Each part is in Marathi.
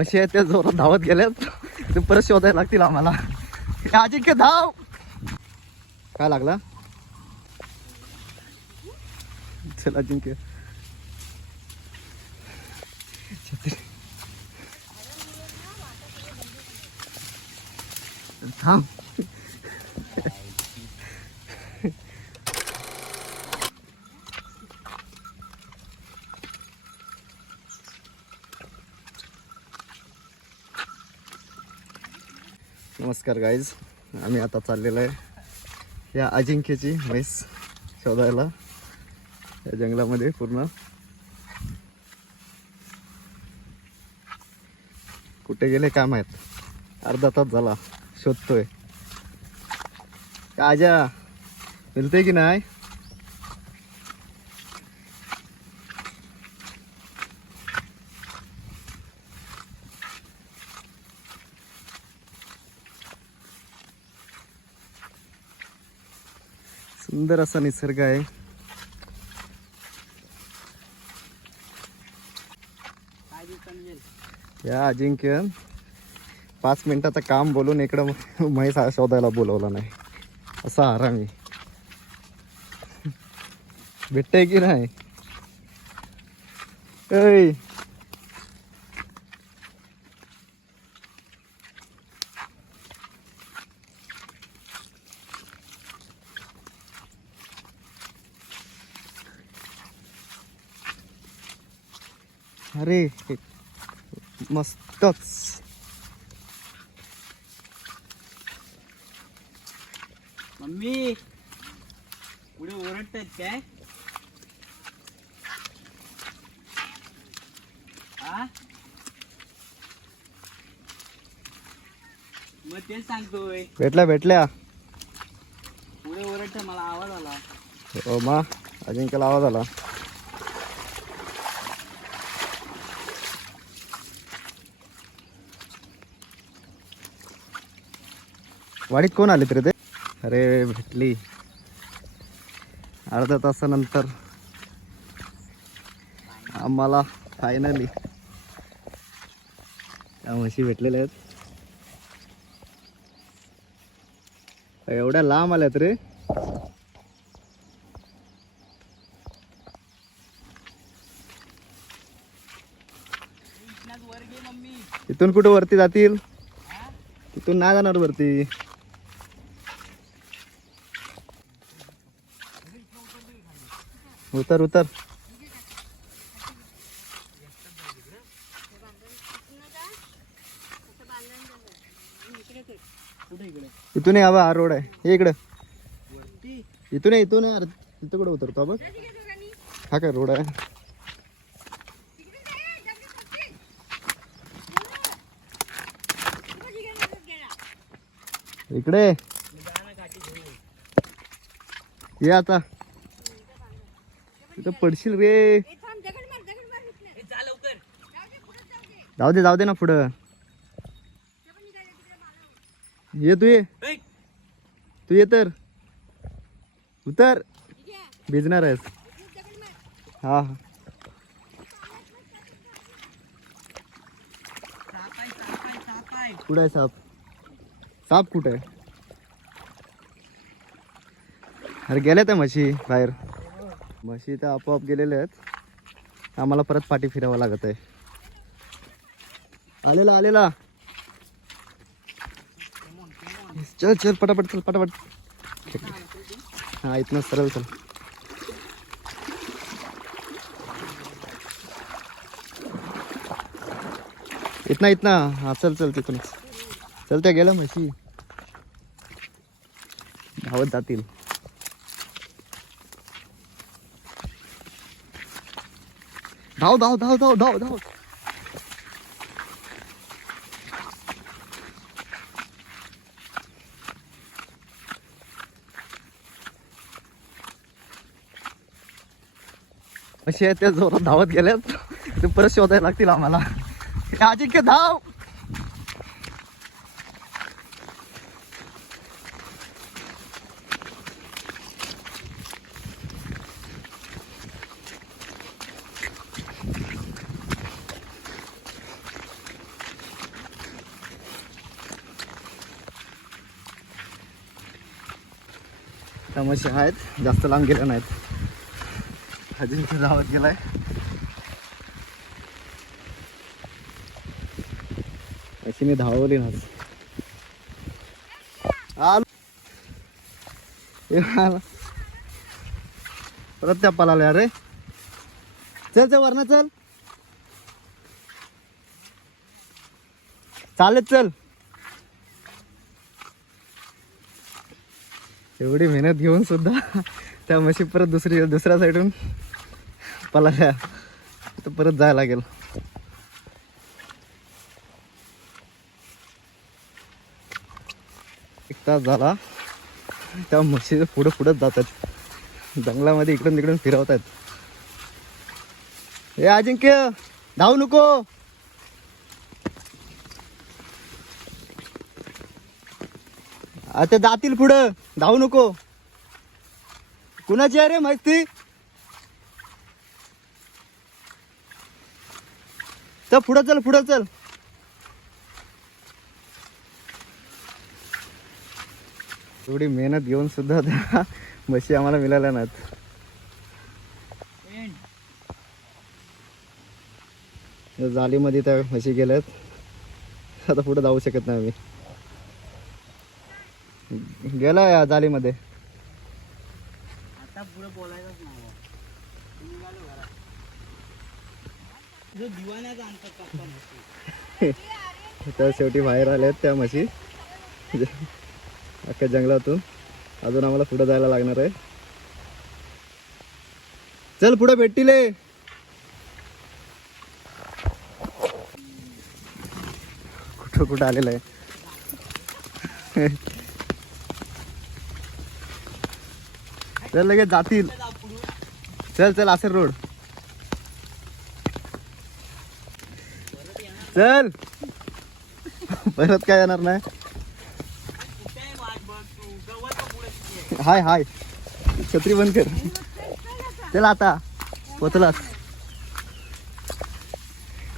म्हशी आहेत त्या जोरात धावत गेल्यात. ते परत शोधायला लागतील आम्हाला. अजिंक्य धाव. काय लागला? चल अजिंक्य थांब. नमस्कार गाईज, आम्ही आता चाललेलो आहे या अजिंक्यची म्हैस शोधायला या जंगलामध्ये. पूर्ण कुठे गेले काय माहित. अर्धा तास झाला शोधतोय. आजा मिळते की नाही? सुंदर असा निसर्ग आहे. या अजिंक्य 5 मिनिटाचं काम बोलून इकडं म्हैस शोधायला बोलवला नाही. असा आरामी भेटतंय की नाही? ऐ अरे मस्तच. मम्मी पुढे ओरडतायत काय? हा मग तेच सांगतोय. भेटल्या पुढे ओरडताय, मला आवाज आला. हो मा अजिंक्यला आवाज आला. वाडीत कोण आले तरी ते? अरे भेटली. अर्ध्या तासानंतर आम्हाला फायनली त्या म्हशी भेटलेल्या आहेत. एवढ्या लांब आल्यात रे. वर घे मम्मी. इथून कुठं वरती जातील? इथून नाही जाणार वरती. उतर उतर. इथून हवा हा रोड आहे. हे इकडं इथून इथून यार. तिथं कुठं उतरतो बघ. हा काय रोड आहे? इकडे ये आता. तिथं पडशील रे. जाऊ दे ना पुढं. ये तू ये तर उतर. भिजणार आहेस? हा कुठं आहे साप? साप कुठं आहे? अरे गेल्या त्या म्हशी बाहेर. म्हशी तर आपोआप गेलेल्या आहेत. आम्हाला परत पाठी फिरावं लागत आहे. आलेला चल पटापट चल पटापट. हा इथनं सरळ चल. इतना हा चल तिथूनच चल. त्या गेल्या म्हशी धावत जातील. धाव. म्हशी आहेत त्या जोरात धावत गेल्यात. ते परत शोधायला लागतील आम्हाला. अजिंक्य धाव. त्या म्हशी आहेत, जास्त लांब गेल्या नाहीत. अजिंक्य धावत गेलाय. म्हशीने धावली ना परत त्या पळाल्या. अरे चल चल वरना चल, चालत चल. एवढी मेहनत घेऊन सुद्धा त्या म्हशी परत दुसऱ्या साईडून पळाल्या. तर परत जायला लागेल. एक तास झाला. त्या म्हशी पुढे पुढेच जातात, जंगलामध्ये इकडून तिकडून फिरवत आहेत. हे अजिंक्य धावू नको. आता जातील पुढं, धावू नको. कुणाची आहे रे मस्ती? चल पुढं चल, पुढं चल. एवढी मेहनत घेऊन सुद्धा त्या म्हशी आम्हाला मिळाल्या नाहीत. जालीमध्ये त्या म्हशी गेल्यात. आता पुढे जाऊ शकत नाही आम्ही. गेला या जालीमध्ये. आता पुढे बोलायचंच नाही. निघालो घरात. जो दिवाण्याचा अंतर करता म्हशी. तर शेवटी बाहेर आल्यात त्या म्हशी अख्ख्या जंगलातून. अजून आम्हाला पुढे जायला लागणार आहे. चल पुढे भेटतील. कुठं कुठं आलेलं आहे. चल लगेच जातील. चल चल असेल रोड. चल परत काय येणार नाही. हाय हाय छत्री बंद कर. चल आता पोचलास.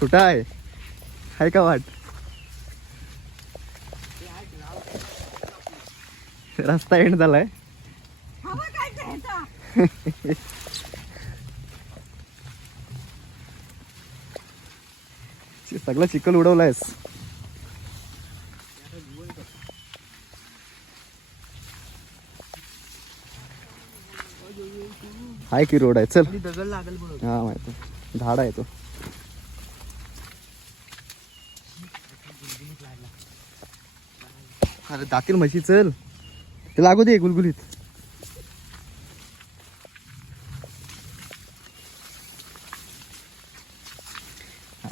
कुठं आहे? हाय का वाट? रस्ता एंड झालाय. सगळं चिखल उडवलायस. हाय की रोड आहे. चल दगड लागेल बघ. हा माहिती, झाड आहे तो. अरे दातील म्हशी. चल ते लागू दे गुलगुलीत.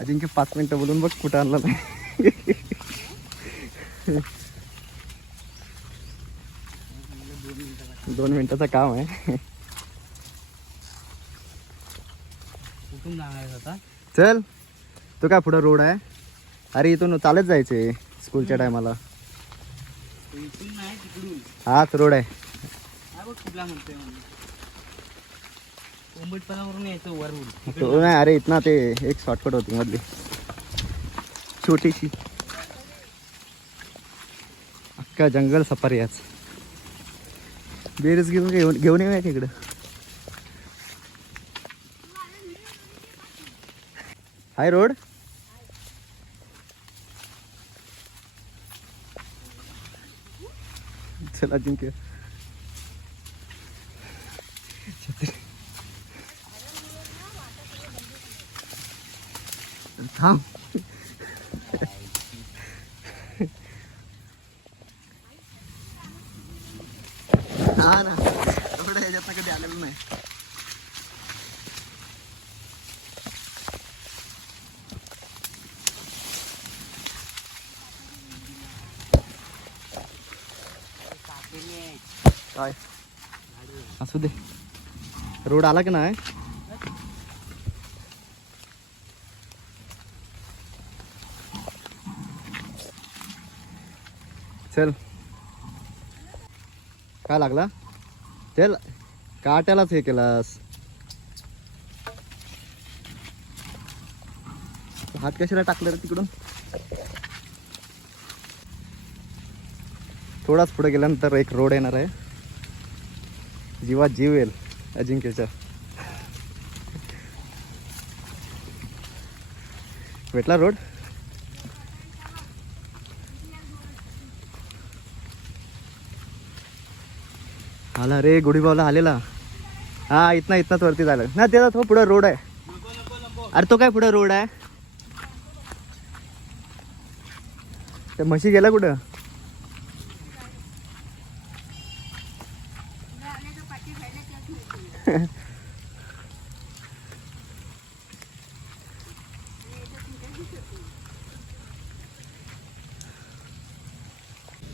अजिंक्य 5 मिनिटं बोलून बघ कुठं आणलं नाही. 2 मिनिटाचं काम आहे. कुठून जाणार आता? चल तो काय पुढं रोड आहे. अरे इथून चालत जायचे स्कूलच्या टायमाला. इथून नाही तिकडून. हाच रोड आहे. हा बघ कुठला म्हणतोय. कोंबटपणावरून यायचं वर उड. तो नाही. अरे इथना ते एक शॉर्टकट होती मधली छोटीशी. अख्खा जंगल सफारी याच. बेरीज घेऊन येऊया इकडं. हाय रोड. चल अजिंक्य. थांब. हा ना एवढं ह्याच्यात कधी आलेलं नाही. काय असू दे. रोड आला की नाही. चल काय लागला? चल काट्यालाच हे केलास. हात कशाला टाकलं रे तिकडून? थोडाच पुढे गेल्यानंतर एक रोड येणार आहे. जीवात जीव येईल अजिंक्यच्या. भेटला रोड. आला रे गुढीबावला आलेला. हा इथनंच वरती झालं ना. त्याचा तो पुढं रोड आहे. अरे तो काय पुढं रोड आहे. त्या म्हशी गेला कुठं.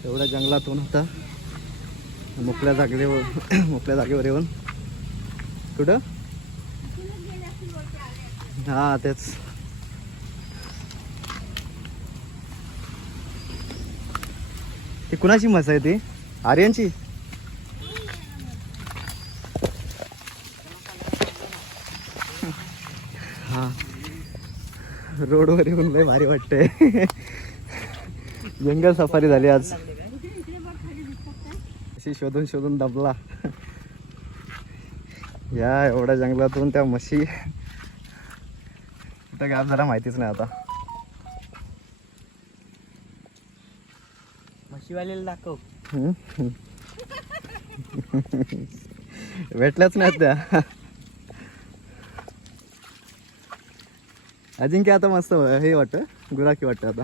एवढ्या जंगलातून आता मोकळ्या जागेवर येऊन कुठं. हा तेच. ती कुणाची म्हस आहे ती. आर्यनची. हा रोडवर येऊन लय भारी वाटतंय. जंगल सफारी झाली आज. अशी शोधून शोधून दबला. या एवढ्या जंगलातून त्या म्हशी कुठं गाव जरा माहितीच नाही आता. म्हशीवाल्याला दाखव. भेटल्याच नाहीत त्या. अजिंक्य आता मस्त हे वाटतं गुराखी वाटतं आता.